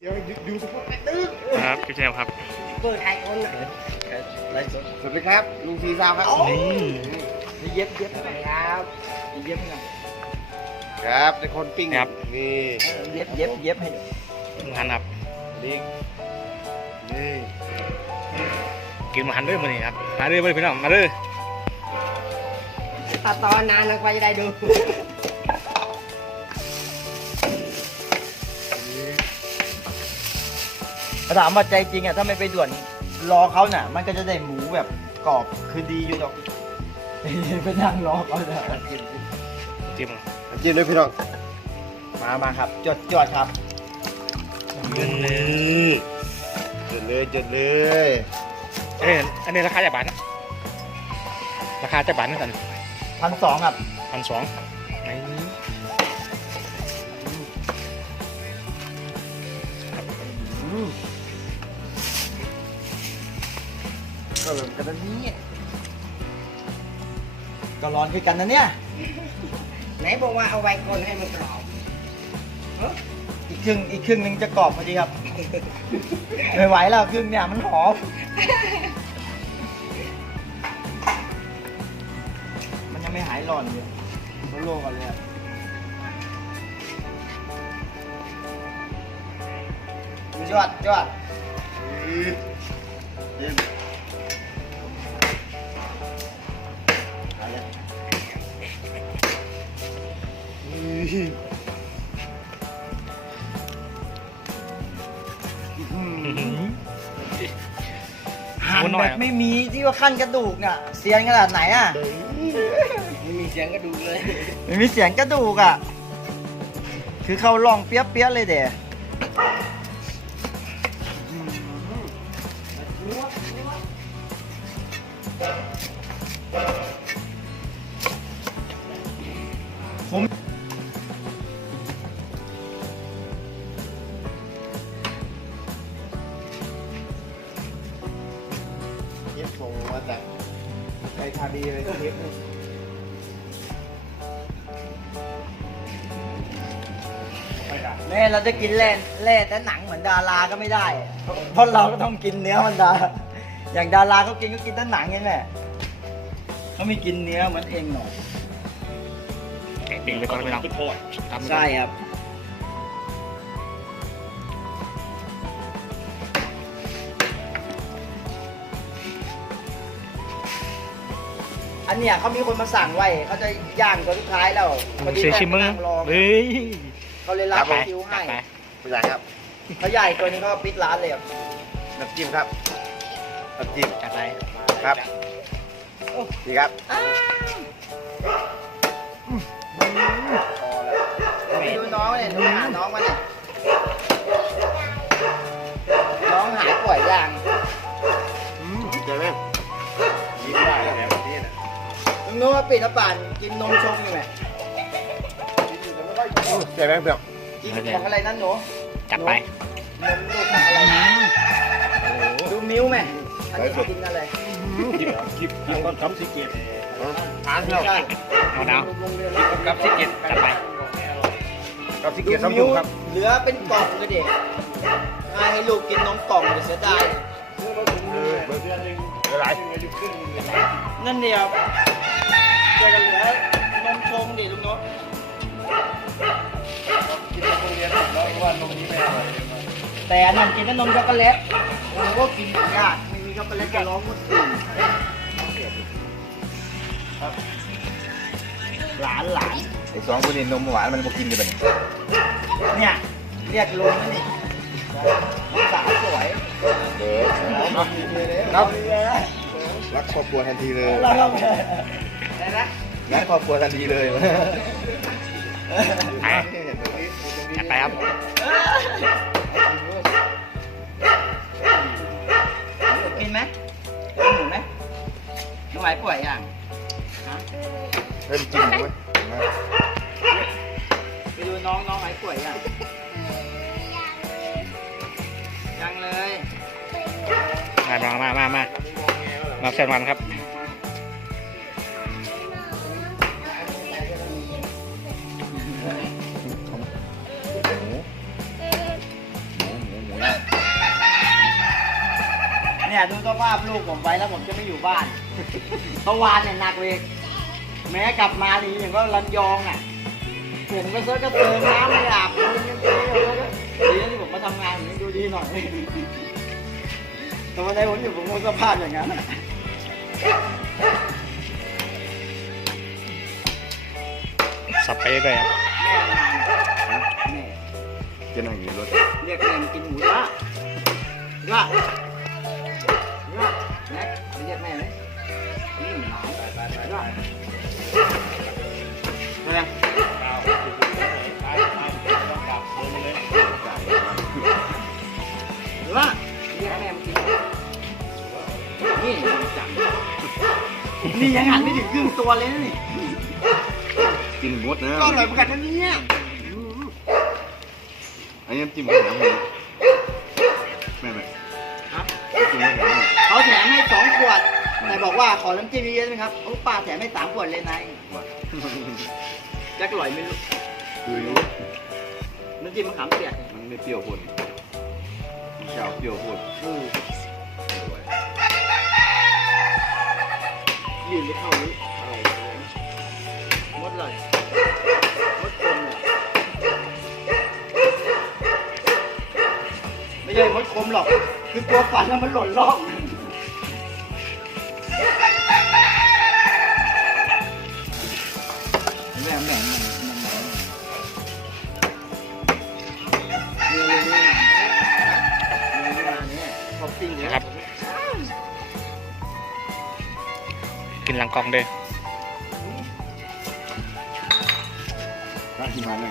เดี๋ยวดูสปอร์ตแม่ตึ้งครับคลิปที่แล้วครับเปิดไอคอนน่ะไลฟ์สดสวัสดีครับลุงซีซาวครับนี่นี่เย็บเย็บไปครับนี่เย็บหน่อยครับในคนปิ้งนี่เออเย็บเย็บเย็บให้ดูหันครับลิงนี่กินมาหันเด้อมานี่ครับมาเด้อมาเด้อพี่น้องมาเด้อตัดตอนนานนะกว่าจะได้ดู ถ้าถามว่าใจจริงอะถ้าไม่ไปด่วนรอเขาน่ะ มันก็จะได้หมูแบบกรอบคือดีอยู่ดอกไปนั่งรอเขาน่ะจิ้มกินเลยพี่น้องมามาครับจดจอดครับเงินเลยจดเลยจดเลยเอ้ยอันนี้ราคาจะบาทนะราคาจะบาทนั่นกันพันสองครับพันสอง ก็เริ่มกันแล้วนี้ก็ร้อนคือกันนะเนี่ย ไหนบอกว่าเอาไว้ก่อนให้มันกรอบอีกครึ่งอีกครึ่งหนึงจะกรอบพอดีครับ ไม่ไหวแล้วครึ่งเนี่ยมันหอม มันยังไม่หายร้อนเลยมันโล่งกันเลยอะยอดยอด เย็น ไม่มีที่ว่าขั้นกระดูกเนี่ยเสียนขนาดไหนอะไม่มีเสียงก็ดูเลยไม่มีเสียงกระดูกอะคือเขาลองเปี้ยเปี้ยๆเลยเดะผม ดีเลยเทปนี่แม่เราจะกินแร่แร่แต่หนังเหมือนดาราก็ไม่ได้เพราะเราก็ต้องกินเนื้อมันดาอย่างดาราเขากินก็กินแต่หนังไงแม่เขาไม่กินเนื้อเหมือนเองหน่อยแกะปิ้งไปก่อนพี่น้องตามไปก่อน ใช่ครับ อันเนี้ยเขามีคนมาสั่งไว้เขาจะย่างตัวสุดท้ายแล้วพอดีเสียชิมมึงนั่งรอเฮ้ยเขาเลยจัรับบไปคิวจัให้บไปเป็นไรครับเขาใหญ่ตัวนี้ก็ปิดร้านเลยครับน้ำจิ้มครับน้ำจิ้มจัดไปครับดีครับ ลุงนู้ว่าปิดกระป่านกินนมชงอยู่ไหมเจอไหมเพื่อนกินของอะไรนั่นหนูจัดไปนมลูกอะไรนะดูมิ้วไหมอันนี้กินอะไรคลิปคลิปคลิปก็คำสิเกียรติทานเพื่อนใช่เอาดาวกับสิเกียรติจัดไปกับสิดูเกียรติสมมิ้บูวรณ์ครับเหลือเป็นกล่องเลยเด็กให้ลูกกินนมกล่องเดี๋ยวเสียดายอะไรนั่นเดียว เจอกันเหลือนมชงดิลุงโน้ตกินโรงเรียนแล้วว่านมนี้ไม่อร่อยแต่อันนั่นกินแต่นมช็อกโกแลตโอ้โหกินยากไม่มีช็อกโกแลตจะร้องหมดตื่นหลานหลานไอ้สองคนนี้นมหวานมันบ่กินเลยบัดนี้เนี่ยเรียกลุงนะนี่สาวสวยเด้อครับรักครอบครัวทันทีเลย เราอะไรนะรักครอบครัวทันทีเลยไปจัดไปครับกินไหมกินหมูไหมน้องไหวป่วยยังฮะเริ่มกินไหมไปดูน้องน้องไหวป่วยยังยังเลย มามามามามามาแซนวันครับ เนี่ยดูสภาพลูกผมไว้แล้วผมจะไม่อยู่บ้านเมื่อวานเนี่ยหนักเลยแม้กลับมานี่อย่างก็ลันยองอะผมก็เซิร์ชก็เติมน้ำไม่อาบเลยยังเติมอยู่แล้วก็ดีนะที่ผมมาทำงานอย่างนี้ดูดีหน่อยแต่วันไหนผมอยู่ผมก็สภาพอย่างนั้นอะสับไปเรื่อยๆครับแม่งานแม่จะนั่งอยู่รถเรียกแม่มากินหมูละละละ แม็กเรียกแม่ไหมอืมหนาวไปไปไปละไปเลยละเรียกแม่มากินนี่จังนี่ยังหันไม่ถึงครึ่งตัวเลยนี่กินหมดนะก็อร่อยเหมือนกันนะเนี่ยอันนี้จิ้มกับน้ำมัน บอกว่าขอน้ำจิ้มเยอะๆนะครับโอ้ป้าแถมให้สามขวดเลยนายว่ะจะอร่อยไม่รู้คือรู้น้ำจิ้มมะขามเปียกมันไม่เปรี้ยวพ่นเจ้าเปรี้ยวพ่นอืออร่อยยืนไม่เข้านี้อะไรเลยมดเลยมดกลมเลยไม่ใช่มดกลมหรอก คือตัวฟันแล้วมันหล่นล่อง ลังกล่องเด้อาไหน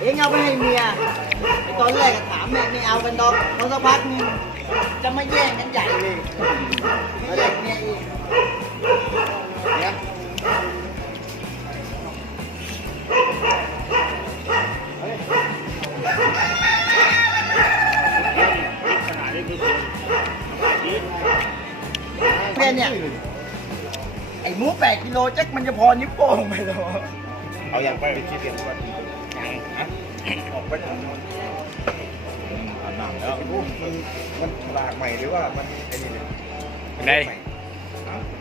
เองเอาไปให้เมียไอ้ตอนแรกก็ถามแม่ไม่เอากันดอกพอสักพักนึงจะมาแย่งกันใหญ่เลยมาแย่งเมียเอง แปดกิโลแจักมันจะพอนิ้วโป้งไปแล้วเอาอย่างไปไปคิดกันว่าออกไปทางอาบน้ำแล้วมันมันฉลากใหม่หรือว่ามันไอ้นี่เนี่ยได้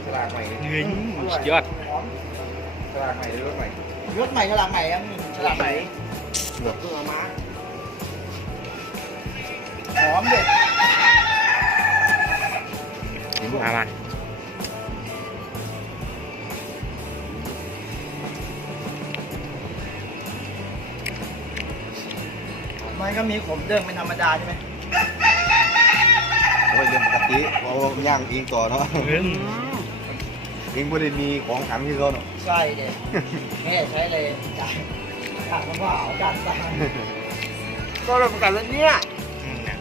ฉลากใหม่เฮ้ยยอดฉลากใหม่หรือรถใหม่รถใหม่ฉลากใหม่ครับฉลากใหม่เหลือเพื่อมาหอมเด็ดมามา มันก็มีขมเดิมเป็นธรรมดาใช่ไหมโอ้ยเรื่องปกติเพราะว่าย่างเองก่อนเนาะเฮ้ยเองไม่ได้มีของขังที่เขาเนาะใช่เด็ดแม่ใช้เลยจานจานมะพร้าวจานตาลก็รับประกันแล้วเนี่ยอืมนะ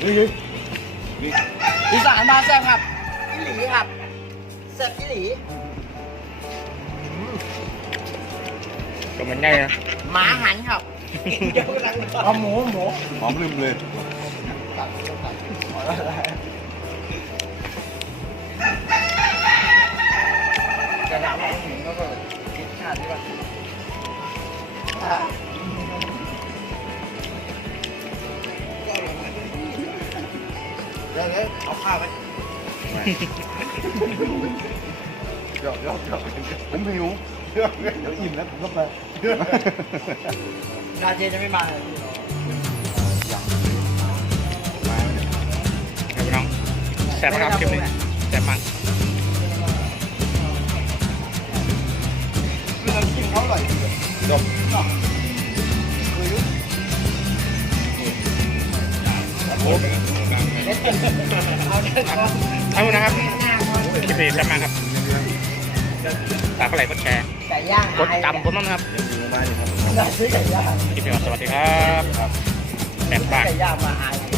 เฮ้ยเฮ้ยอีสานมาแซ่บครับอีหลีครับแซ่บอีหลีก็มันง่ายนะหมาหันครับ เอาหมูหมูหอมลืมเลยกระดาษของหมูก็แบบคิดชาติที่ว่าอ่าเดี๋ยวเดี๋ยวเอาข้าวไปเดี๋ยวเดี๋ยวเดี๋ยวผมหิวเดี๋ยวเดี๋ยวอิ่มแล้วผมก็ไป นาเจจะไม่มาเลยยังมาเนี่ยเดี๋ยวพี่น้องแซ่บมากครับคลิปนี้แซ่บมากคือน้ำจิ้มเขาอร่อยจบเอาเนี่ยก่อนเอานะครับคลิปนี้แซ่บมากครับฝากกดไลค์กดแชร์ ไก่ย่างกดจำผมบ้างนะครับยังอยู่มาอยู่ครับน่าซื้อไก่ย่างคลิปนี้ก็สวัสดีครับแซ่บมาก ไก่ย่างมาอาย